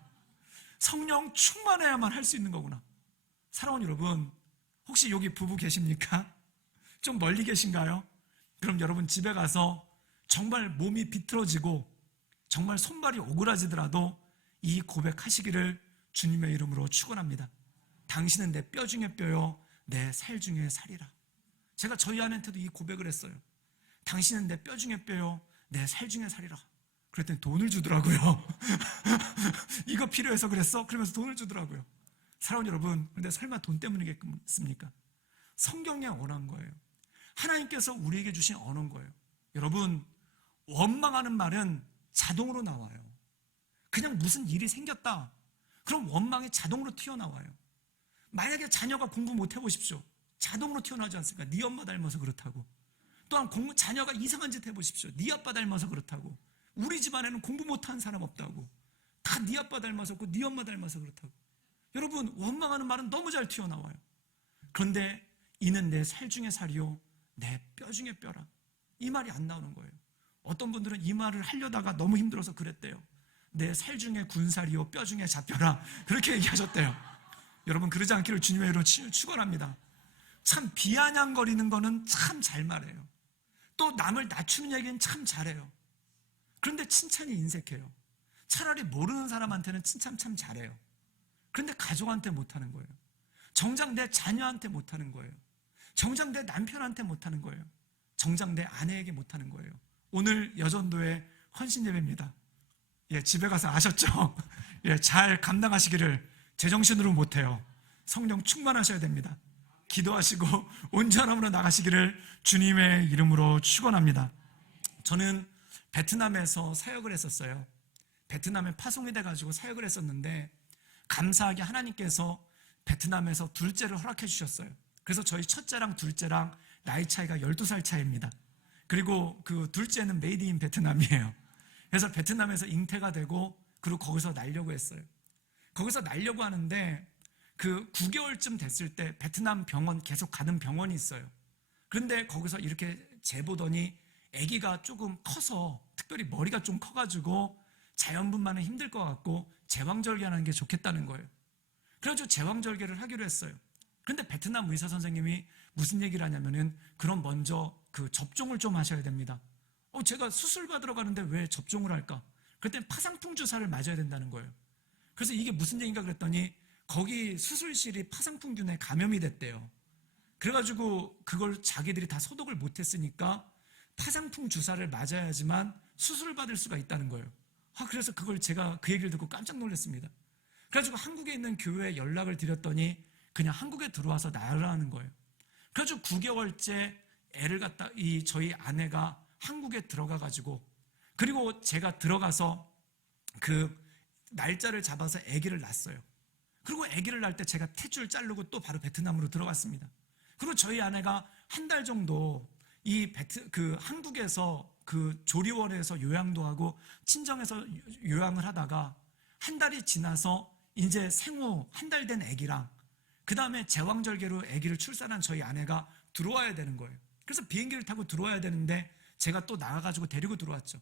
성령 충만해야만 할 수 있는 거구나. 사랑하는 여러분, 혹시 여기 부부 계십니까? 좀 멀리 계신가요? 그럼 여러분 집에 가서 정말 몸이 비틀어지고 정말 손발이 오그라지더라도 이 고백하시기를 주님의 이름으로 축원합니다. 당신은 내 뼈 중에 뼈요 내 살 중에 살이라. 제가 저희 아내한테도 이 고백을 했어요. 당신은 내 뼈 중에 뼈요 내 살 중에 살이라. 그랬더니 돈을 주더라고요. 이거 필요해서 그랬어? 그러면서 돈을 주더라고요. 사랑하는 여러분, 근데 설마 돈 때문이겠습니까? 성경의 언어인 거예요. 하나님께서 우리에게 주신 언어인 거예요. 여러분, 원망하는 말은 자동으로 나와요. 그냥 무슨 일이 생겼다, 그럼 원망이 자동으로 튀어나와요. 만약에 자녀가 공부 못 해보십시오. 자동으로 튀어나오지 않습니까? 네 엄마 닮아서 그렇다고. 또한 자녀가 이상한 짓 해보십시오. 네 아빠 닮아서 그렇다고. 우리 집안에는 공부 못한 사람 없다고. 다 네 아빠 닮아서 그렇고 네 엄마 닮아서 그렇다고. 여러분, 원망하는 말은 너무 잘 튀어나와요. 그런데 이는 내 살 중에 살이요 내 뼈 중에 뼈라, 이 말이 안 나오는 거예요. 어떤 분들은 이 말을 하려다가 너무 힘들어서 그랬대요. 내 살 중에 군살이요 뼈 중에 잡혀라, 그렇게 얘기하셨대요. 여러분, 그러지 않기를 주님의 이름으로 축원합니다. 참 비아냥거리는 거는 참 잘 말해요. 또 남을 낮추는 얘기는 참 잘해요. 그런데 칭찬이 인색해요. 차라리 모르는 사람한테는 칭찬 참 잘해요. 그런데 가족한테 못하는 거예요. 정작 내 자녀한테 못하는 거예요. 정작 내 남편한테 못하는 거예요. 정작 내 아내에게 못하는 거예요. 오늘 여전도의 헌신예배입니다. 예, 집에 가서 아셨죠? 예, 잘 감당하시기를. 제정신으로 못해요. 성령 충만하셔야 됩니다. 기도하시고 온전함으로 나가시기를 주님의 이름으로 축원합니다. 저는 베트남에서 사역을 했었어요. 베트남에 파송이 돼가지고 사역을 했었는데 감사하게 하나님께서 베트남에서 둘째를 허락해 주셨어요. 그래서 저희 첫째랑 둘째랑 나이 차이가 12살 차이입니다. 그리고 그 둘째는 메이드 인 베트남이에요. 그래서 베트남에서 잉태가 되고 그리고 거기서 날려고 했어요. 거기서 날려고 하는데 그 9개월쯤 됐을 때 베트남 병원, 계속 가는 병원이 있어요. 그런데 거기서 이렇게 재보더니 아기가 조금 커서, 특별히 머리가 좀 커가지고 자연분만은 힘들 것 같고 제왕절개하는 게 좋겠다는 거예요. 그래가지고 제왕절개를 하기로 했어요. 그런데 베트남 의사 선생님이 무슨 얘기를 하냐면은 그럼 먼저 그 접종을 좀 하셔야 됩니다. 제가 수술 받으러 가는데 왜 접종을 할까? 그랬더니 파상풍 주사를 맞아야 된다는 거예요. 그래서 이게 무슨 얘기인가 그랬더니 거기 수술실이 파상풍균에 감염이 됐대요. 그래가지고 그걸 자기들이 다 소독을 못했으니까 파상풍 주사를 맞아야지만 수술을 받을 수가 있다는 거예요. 그래서 그걸 제가 그 얘기를 듣고 깜짝 놀랐습니다. 그래가지고 한국에 있는 교회에 연락을 드렸더니 그냥 한국에 들어와서 나으라는 거예요. 그래가지고 9개월째 애를 갖다 저희 아내가 한국에 들어가가지고, 그리고 제가 들어가서 그 날짜를 잡아서 아기를 낳았어요. 그리고 아기를 낳을 때 제가 탯줄 자르고 또 바로 베트남으로 들어갔습니다. 그리고 저희 아내가 한 달 정도 한국에서 그 조리원에서 요양도 하고 친정에서 요양을 하다가 한 달이 지나서 이제 생후 한 달 된 아기랑 그 다음에 제왕절개로 아기를 출산한 저희 아내가 들어와야 되는 거예요. 그래서 비행기를 타고 들어와야 되는데 제가 또 나가가지고 데리고 들어왔죠.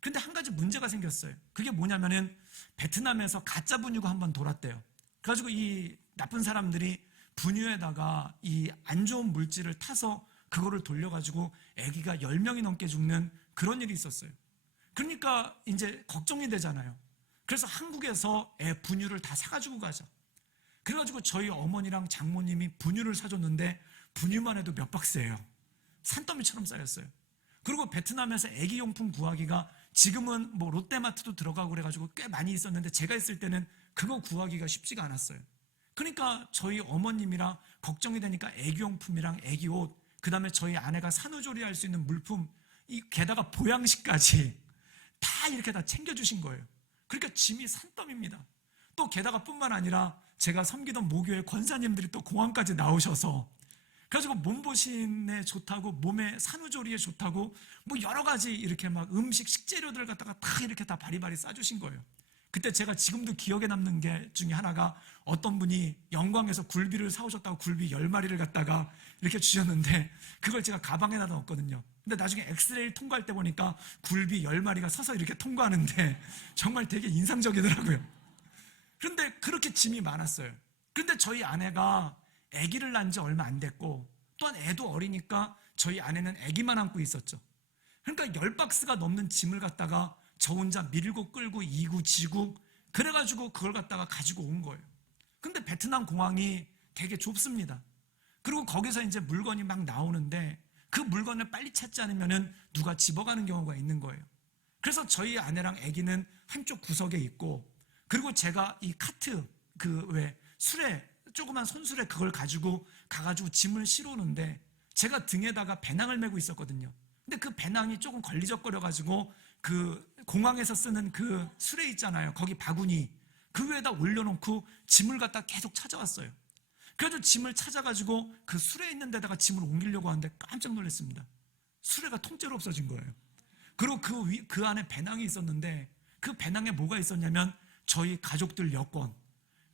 그런데 한 가지 문제가 생겼어요. 그게 뭐냐면은 베트남에서 가짜 분유가 한번 돌았대요. 그래가지고 이 나쁜 사람들이 분유에다가 이 안 좋은 물질을 타서 그거를 돌려가지고 아기가 10명이 넘게 죽는 그런 일이 있었어요. 그러니까 이제 걱정이 되잖아요. 그래서 한국에서 애 분유를 다 사가지고 가죠. 그래가지고 저희 어머니랑 장모님이 분유를 사줬는데 분유만 해도 몇 박스예요. 산더미처럼 쌓였어요. 그리고 베트남에서 애기용품 구하기가 지금은 뭐 롯데마트도 들어가고 그래가지고 꽤 많이 있었는데 제가 있을 때는 그거 구하기가 쉽지가 않았어요. 그러니까 저희 어머님이랑 걱정이 되니까 애기용품이랑 애기옷, 그 다음에 저희 아내가 산후조리 할 수 있는 물품, 게다가 보양식까지 다 이렇게 다 챙겨주신 거예요. 그러니까 짐이 산더미입니다. 또 게다가 뿐만 아니라 제가 섬기던 모교회 권사님들이 또 공항까지 나오셔서 그래가지고 몸보신에 좋다고, 몸에 산후조리에 좋다고 뭐 여러 가지 이렇게 막 음식, 식재료들 갖다가 다 이렇게 다 바리바리 싸주신 거예요. 그때 제가 지금도 기억에 남는 게 중에 하나가, 어떤 분이 영광에서 굴비를 사오셨다고 굴비 10마리를 갖다가 이렇게 주셨는데 그걸 제가 가방에다 넣었거든요. 근데 나중에 엑스레이를 통과할 때 보니까 굴비 10마리가 서서 이렇게 통과하는데 정말 되게 인상적이더라고요. 그런데 그렇게 짐이 많았어요. 그런데 저희 아내가 아기를 낳은 지 얼마 안 됐고, 또한 애도 어리니까 저희 아내는 아기만 안고 있었죠. 그러니까 10박스가 넘는 짐을 갖다가 저 혼자 밀고 끌고 이구 지구, 그래가지고 그걸 갖다가 가지고 온 거예요. 근데 베트남 공항이 되게 좁습니다. 그리고 거기서 이제 물건이 막 나오는데 그 물건을 빨리 찾지 않으면은 누가 집어가는 경우가 있는 거예요. 그래서 저희 아내랑 아기는 한쪽 구석에 있고, 그리고 제가 이 카트, 수레, 조그만 손수레 그걸 가지고 가가지고 짐을 실어오는데 제가 등에다가 배낭을 메고 있었거든요. 근데 그 배낭이 조금 걸리적거려가지고 그 공항에서 쓰는 그 수레 있잖아요. 거기 바구니, 그 위에다 올려놓고 짐을 갖다 계속 찾아왔어요. 그래도 짐을 찾아가지고 그 수레 있는 데다가 짐을 옮기려고 하는데 깜짝 놀랐습니다. 수레가 통째로 없어진 거예요. 그리고 그 안에 배낭이 있었는데 그 배낭에 뭐가 있었냐면 저희 가족들 여권,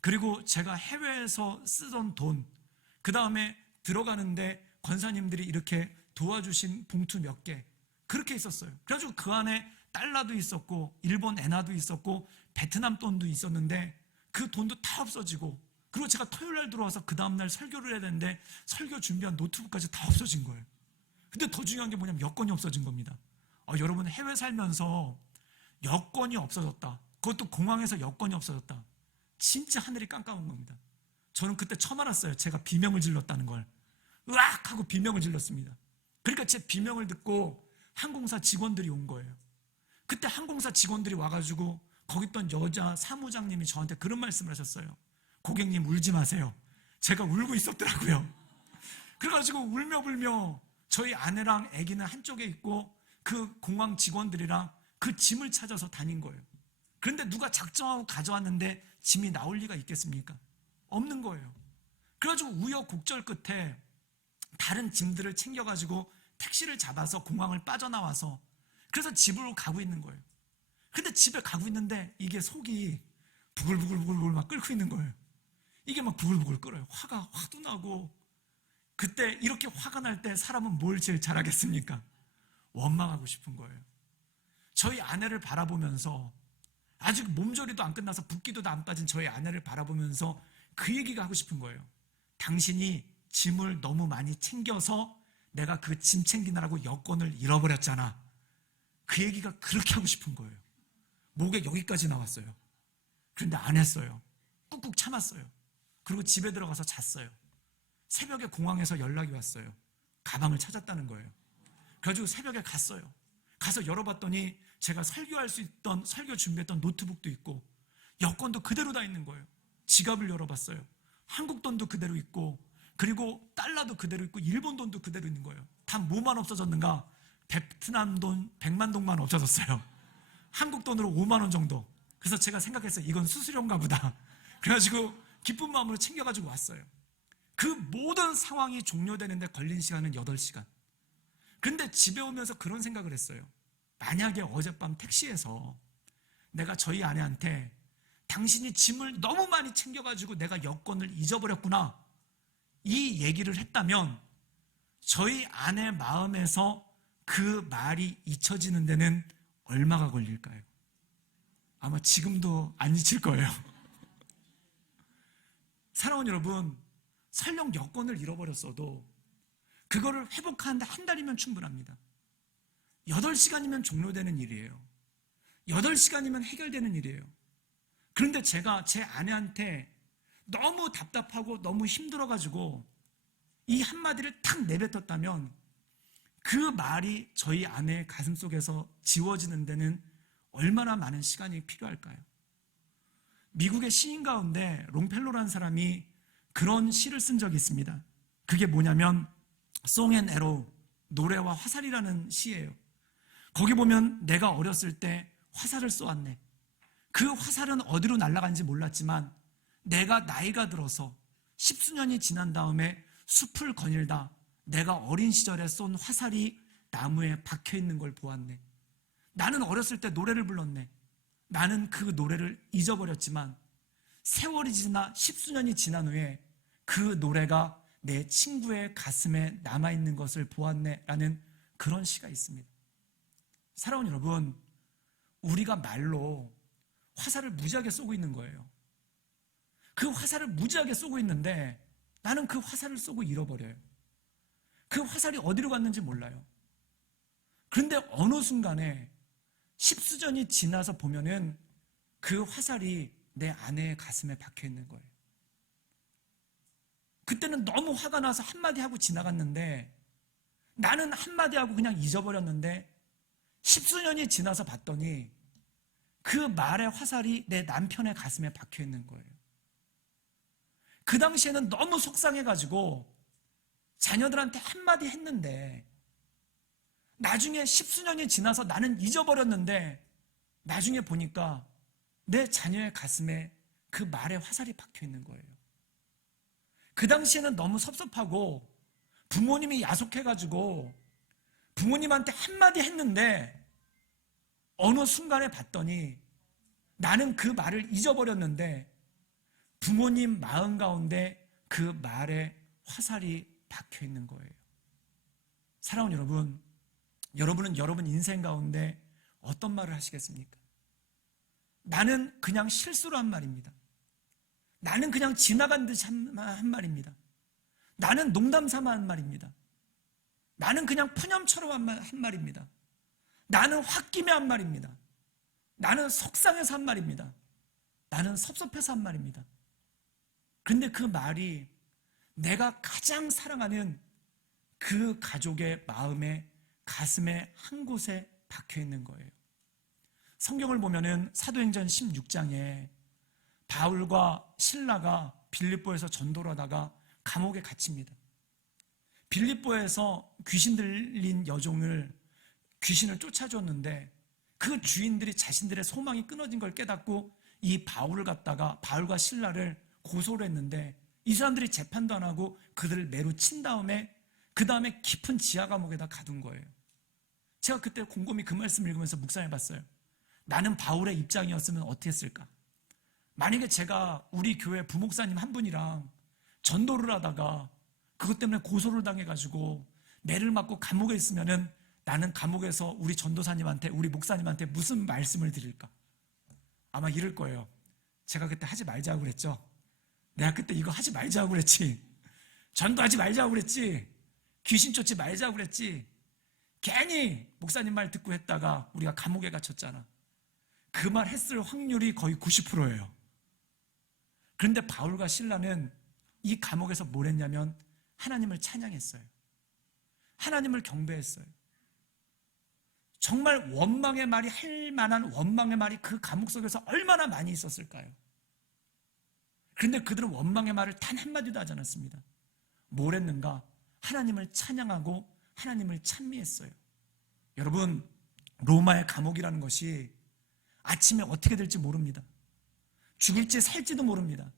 그리고 제가 해외에서 쓰던 돈, 그 다음에 들어가는데 권사님들이 이렇게 도와주신 봉투 몇 개, 그렇게 있었어요. 그래가지고 그 안에 달러도 있었고 일본 엔화도 있었고 베트남 돈도 있었는데 그 돈도 다 없어지고, 그리고 제가 토요일날 들어와서 그 다음날 설교를 해야 되는데 설교 준비한 노트북까지 다 없어진 거예요. 근데 더 중요한 게 뭐냐면 여권이 없어진 겁니다. 여러분, 해외 살면서 여권이 없어졌다, 그것도 공항에서 여권이 없어졌다, 진짜 하늘이 깜깜한 겁니다. 저는 그때 처음 알았어요. 제가 비명을 질렀다는 걸. 으악 하고 비명을 질렀습니다. 그러니까 제 비명을 듣고 항공사 직원들이 온 거예요. 그때 항공사 직원들이 와가지고 거기 있던 여자 사무장님이 저한테 그런 말씀을 하셨어요. 고객님, 울지 마세요. 제가 울고 있었더라고요. 그래가지고 울며 불며 저희 아내랑 아기는 한쪽에 있고 그 공항 직원들이랑 그 짐을 찾아서 다닌 거예요. 그런데 누가 작정하고 가져왔는데 짐이 나올 리가 있겠습니까? 없는 거예요. 그래가지고 우여곡절 끝에 다른 짐들을 챙겨가지고 택시를 잡아서 공항을 빠져나와서 그래서 집으로 가고 있는 거예요. 근데 집에 가고 있는데 이게 속이 부글부글 막 끓고 있는 거예요. 이게 막 부글부글 끓어요. 화도 나고. 그때 이렇게 화가 날 때 사람은 뭘 제일 잘하겠습니까? 원망하고 싶은 거예요. 저희 아내를 바라보면서, 아직 몸조리도 안 끝나서 붓기도 안 빠진 저희 아내를 바라보면서 그 얘기가 하고 싶은 거예요. 당신이 짐을 너무 많이 챙겨서 내가 그 짐 챙기느라고 여권을 잃어버렸잖아. 그 얘기가 그렇게 하고 싶은 거예요. 목에 여기까지 나왔어요. 그런데 안 했어요. 꾹꾹 참았어요. 그리고 집에 들어가서 잤어요. 새벽에 공항에서 연락이 왔어요. 가방을 찾았다는 거예요. 그래가지고 새벽에 갔어요. 가서 열어봤더니 제가 설교할 수 있던 설교 준비했던 노트북도 있고 여권도 그대로 다 있는 거예요. 지갑을 열어봤어요. 한국 돈도 그대로 있고 그리고 달러도 그대로 있고 일본 돈도 그대로 있는 거예요. 다 뭐만 없어졌는가? 베트남 돈 100만 동만 없어졌어요. 한국 돈으로 5만 원 정도. 그래서 제가 생각했어요. 이건 수수료인가 보다. 그래가지고 기쁜 마음으로 챙겨가지고 왔어요. 그 모든 상황이 종료되는데 걸린 시간은 8시간. 그런데 집에 오면서 그런 생각을 했어요. 만약에 어젯밤 택시에서 내가 저희 아내한테 당신이 짐을 너무 많이 챙겨가지고 내가 여권을 잊어버렸구나 이 얘기를 했다면 저희 아내 마음에서 그 말이 잊혀지는 데는 얼마가 걸릴까요? 아마 지금도 안 잊힐 거예요. 사랑하는 여러분, 설령 여권을 잃어버렸어도 그거를 회복하는데 한 달이면 충분합니다. 8시간이면 종료되는 일이에요. 8시간이면 해결되는 일이에요. 그런데 제가 제 아내한테 너무 답답하고 너무 힘들어가지고 이 한마디를 탁 내뱉었다면 그 말이 저희 아내의 가슴 속에서 지워지는 데는 얼마나 많은 시간이 필요할까요? 미국의 시인 가운데 롱펠로라는 사람이 그런 시를 쓴 적이 있습니다. 그게 뭐냐면 Song and Arrow, 노래와 화살이라는 시예요. 거기 보면 내가 어렸을 때 화살을 쏘았네. 그 화살은 어디로 날아간지 몰랐지만 내가 나이가 들어서 10수년이 지난 다음에 숲을 거닐다 내가 어린 시절에 쏜 화살이 나무에 박혀있는 걸 보았네. 나는 어렸을 때 노래를 불렀네. 나는 그 노래를 잊어버렸지만 세월이 지나 10수년이 지난 후에 그 노래가 내 친구의 가슴에 남아있는 것을 보았네 라는 그런 시가 있습니다. 사랑하는 여러분, 우리가 말로 화살을 무지하게 쏘고 있는 거예요. 그 화살을 무지하게 쏘고 있는데 나는 그 화살을 쏘고 잃어버려요. 그 화살이 어디로 갔는지 몰라요. 그런데 어느 순간에 10수년이 지나서 보면은 그 화살이 내 아내의 가슴에 박혀 있는 거예요. 그때는 너무 화가 나서 한마디 하고 지나갔는데 나는 한마디 하고 그냥 잊어버렸는데 10수년이 지나서 봤더니 그 말의 화살이 내 남편의 가슴에 박혀 있는 거예요. 그 당시에는 너무 속상해가지고 자녀들한테 한마디 했는데 나중에 10수년이 지나서 나는 잊어버렸는데 나중에 보니까 내 자녀의 가슴에 그 말의 화살이 박혀 있는 거예요. 그 당시에는 너무 섭섭하고 부모님이 야속해가지고 부모님한테 한마디 했는데 어느 순간에 봤더니 나는 그 말을 잊어버렸는데 부모님 마음 가운데 그 말에 화살이 박혀 있는 거예요. 사랑하는 여러분, 여러분은 여러분 인생 가운데 어떤 말을 하시겠습니까? 나는 그냥 실수로 한 말입니다. 나는 그냥 지나간 듯이 한 말입니다. 나는 농담 삼아 한 말입니다. 나는 그냥 푸념처럼 한 말입니다. 나는 홧김에 한 말입니다. 나는 속상해서 한 말입니다. 나는 섭섭해서 한 말입니다. 그런데 그 말이 내가 가장 사랑하는 그 가족의 마음에 가슴에 한 곳에 박혀 있는 거예요. 성경을 보면은 사도행전 16장에 바울과 실라가 빌립보에서 전도를 하다가 감옥에 갇힙니다. 빌립보에서 귀신 들린 여종을 귀신을 쫓아줬는데 그 주인들이 자신들의 소망이 끊어진 걸 깨닫고 이 바울을 갖다가 바울과 실라를 고소를 했는데 이 사람들이 재판도 안 하고 그들을 매로 친 다음에 그 다음에 깊은 지하 감옥에다 가둔 거예요. 제가 그때 곰곰이 그 말씀을 읽으면서 묵상해 봤어요. 나는 바울의 입장이었으면 어떻게 했을까? 만약에 제가 우리 교회 부목사님 한 분이랑 전도를 하다가 그것 때문에 고소를 당해가지고 매를 맞고 감옥에 있으면은 나는 감옥에서 우리 전도사님한테 우리 목사님한테 무슨 말씀을 드릴까? 아마 이럴 거예요. 제가 그때 하지 말자고 그랬죠. 내가 그때 이거 하지 말자고 그랬지. 전도하지 말자고 그랬지. 귀신 쫓지 말자고 그랬지. 괜히 목사님 말 듣고 했다가 우리가 감옥에 갇혔잖아. 그 말 했을 확률이 거의 90%예요. 그런데 바울과 실라는 이 감옥에서 뭘 했냐면 하나님을 찬양했어요. 하나님을 경배했어요. 정말 원망의 말이 할 만한 원망의 말이 그 감옥 속에서 얼마나 많이 있었을까요? 그런데 그들은 원망의 말을 단 한마디도 하지 않았습니다. 뭘 했는가? 하나님을 찬양하고 하나님을 찬미했어요. 여러분, 로마의 감옥이라는 것이 아침에 어떻게 될지 모릅니다. 죽을지 살지도 모릅니다.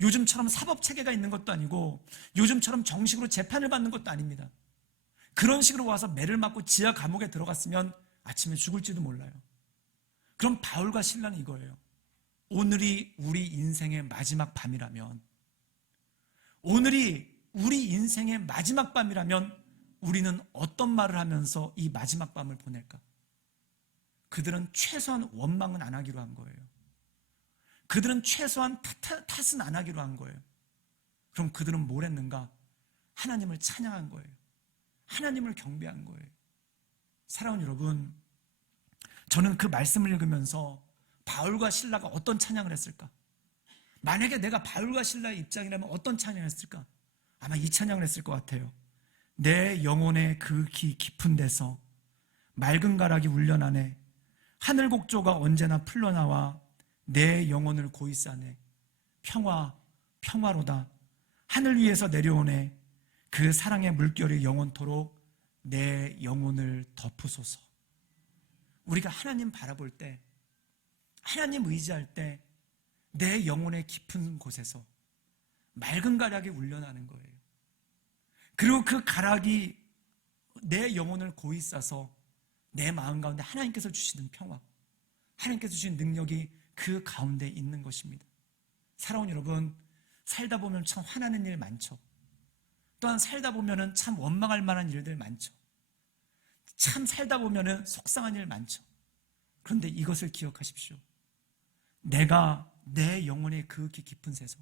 요즘처럼 사법체계가 있는 것도 아니고 요즘처럼 정식으로 재판을 받는 것도 아닙니다. 그런 식으로 와서 매를 맞고 지하 감옥에 들어갔으면 아침에 죽을지도 몰라요. 그럼 바울과 실라는 이거예요. 오늘이 우리 인생의 마지막 밤이라면, 오늘이 우리 인생의 마지막 밤이라면 우리는 어떤 말을 하면서 이 마지막 밤을 보낼까? 그들은 최소한 원망은 안 하기로 한 거예요. 그들은 최소한 탓은 안 하기로 한 거예요. 그럼 그들은 뭘 했는가? 하나님을 찬양한 거예요. 하나님을 경배한 거예요. 사랑하는 여러분, 저는 그 말씀을 읽으면서 바울과 실라가 어떤 찬양을 했을까? 만약에 내가 바울과 실라의 입장이라면 어떤 찬양을 했을까? 아마 이 찬양을 했을 것 같아요. 내 영혼의 그 깊은 데서 맑은 가락이 울려나네. 하늘 곡조가 언제나 풀려나와 내 영혼을 고이 싸네. 평화, 평화로다. 하늘 위에서 내려오네. 그 사랑의 물결이 영원토록 내 영혼을 덮으소서. 우리가 하나님 바라볼 때, 하나님 의지할 때 내 영혼의 깊은 곳에서 맑은 가락이 울려나는 거예요. 그리고 그 가락이 내 영혼을 고이 싸서 내 마음 가운데 하나님께서 주시는 평화, 하나님께서 주신 능력이 그 가운데 있는 것입니다. 사랑하는 여러분, 살다 보면 참 화나는 일 많죠. 또한 살다 보면 참 원망할 만한 일들 많죠. 참 살다 보면 속상한 일 많죠. 그런데 이것을 기억하십시오. 내가 내 영혼의 그 깊은 새서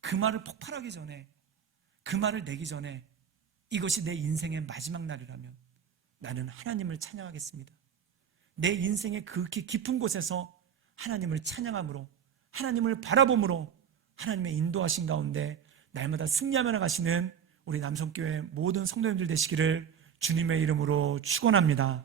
그 말을 폭발하기 전에, 그 말을 내기 전에 이것이 내 인생의 마지막 날이라면 나는 하나님을 찬양하겠습니다. 내 인생의 그 깊은 곳에서 하나님을 찬양함으로, 하나님을 바라봄으로 하나님의 인도하신 가운데 날마다 승리하며 나가시는 우리 남성교회 모든 성도님들 되시기를 주님의 이름으로 축원합니다.